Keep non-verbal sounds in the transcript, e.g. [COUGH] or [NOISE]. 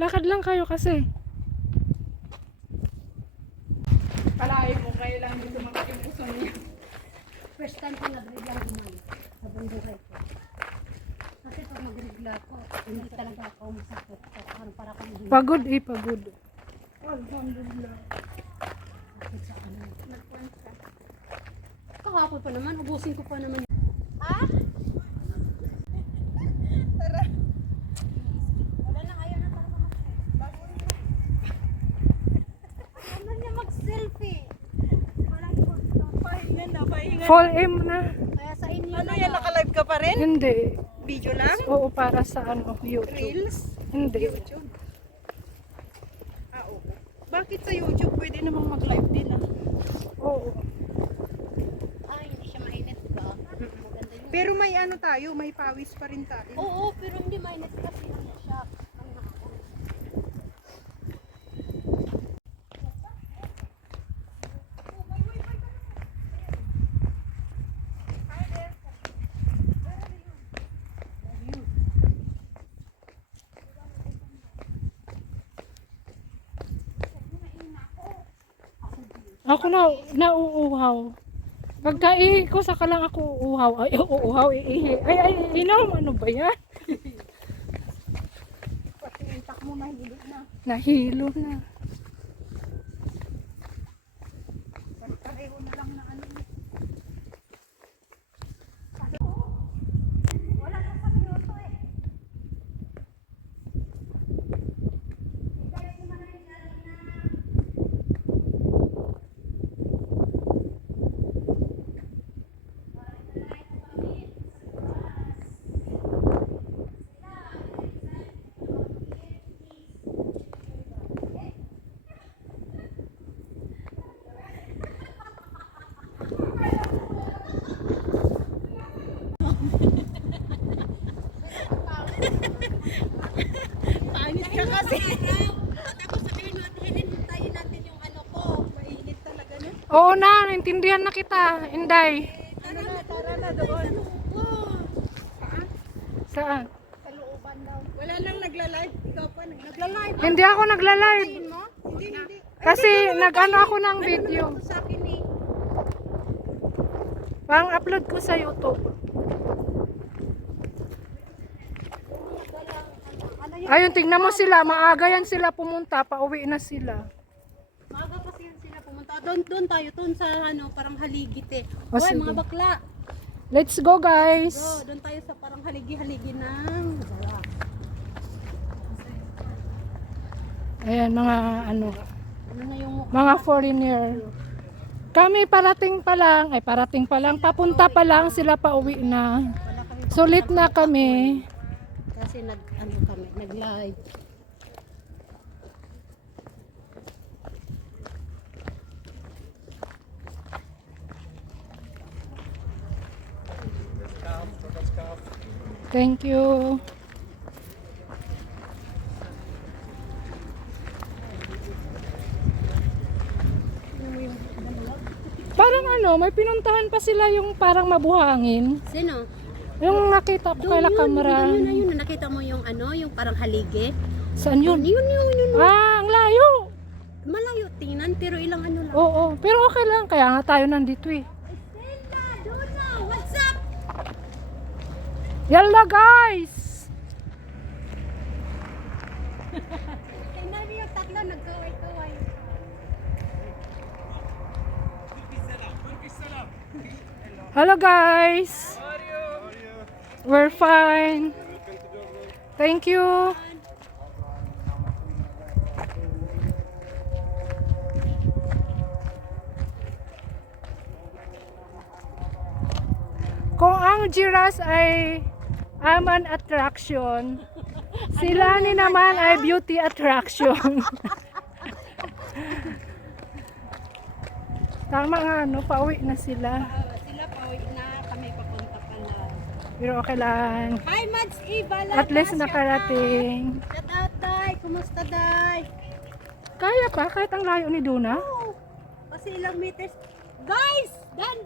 Lakad lang kayo kasi. Kalahin mo kayo lang dito makikipuso niya. First time ko nag-regla naman sa buong buhay ko. Kasi pag nag-regla ko, hindi talaga ako masakit. Parang para akong hindi Pagod eh, pagod. Alhamdulillah. masakit sa ano. Kahapon pa naman, ubusin ko pa naman. Full aim na. Kaya sa inyo Ano yan, naka-live ka pa rin? Hindi. Video lang? Oo, para sa ano, YouTube. Reels? Hindi. YouTube? Ah, oo. Bakit sa YouTube pwede namang mag-live din ah? Oo. Ay, hindi siya mainit, diba? Maganda yun. Pero may ano tayo, may pawis pa rin tayo. Oo, pero hindi mainit kasi Ako na, nauuhaw. Pagka ko, saka lang ako uuhaw. Ay, uuhaw, iihi. Ay, ay, inom, ano ba yan? Pati mo nahilot na. Nahilo na. Pareho na lang na ano. Wala na sa Kyoto eh. Pangit ka kasi. Tapos sabihin natin, hintayin natin yung ano ko. Mainit talaga na. Oo na, naintindihan na kita. Inday. Ano na, tara na doon. Saan? Sa looban daw. Wala nang nagla-live. Ikaw pa nag- nagla-live. Hindi ako nagla-live. Hindi, hindi. Kasi nag-ano ako ng video. Sa akin eh. Pang upload ko sa YouTube. Ano Ayun, tingnan mo sila. Maaga yan sila pumunta. Pauwi na sila. maaga kasi yan sila pumunta. Doon, doon tayo, doon sa ano, parang haligit eh. O, Hoy, sige. mga bakla. Let's go, guys. Bro, doon tayo sa parang haligi-haligi ng. Ayan, mga ano, Ano na yung mga foreigner. Kami parating pa lang, ay parating pa lang, papunta pa lang, sila pauwi na. Wala kami Sulit na kami. kasi nag ano kami, nag-live. Thank you. Parang ano, may pinuntahan pa sila yung parang mabuhangin. Sino? Yung nakita ko kay la camera. Doon yun, ayun, nakita mo yung ano, yung parang haligi. Saan Yun, yun? yun, yun, yun. Ah, ang layo. Malayo tingnan, pero ilang ano lang. Oo, pero okay lang. Kaya nga tayo nandito eh. Stella, doon na, what's up? Yalla guys! Tingnan niyo yung tatlo, nagkaway-kaway. Hello guys! We're fine. Thank you. Kung ang Giras ay aman attraction, sila ni naman ay beauty attraction. [LAUGHS] Tama nga, no? Pauwi na sila. Sila pauwi na, kami papunta pa na. Pero okay lang. Hi, Mads Ibala. At least nakarating. Shout out, Day. Kumusta, Day? Kaya pa, kahit ang layo ni Duna. Oh, kasi ilang meters. Guys, Dan,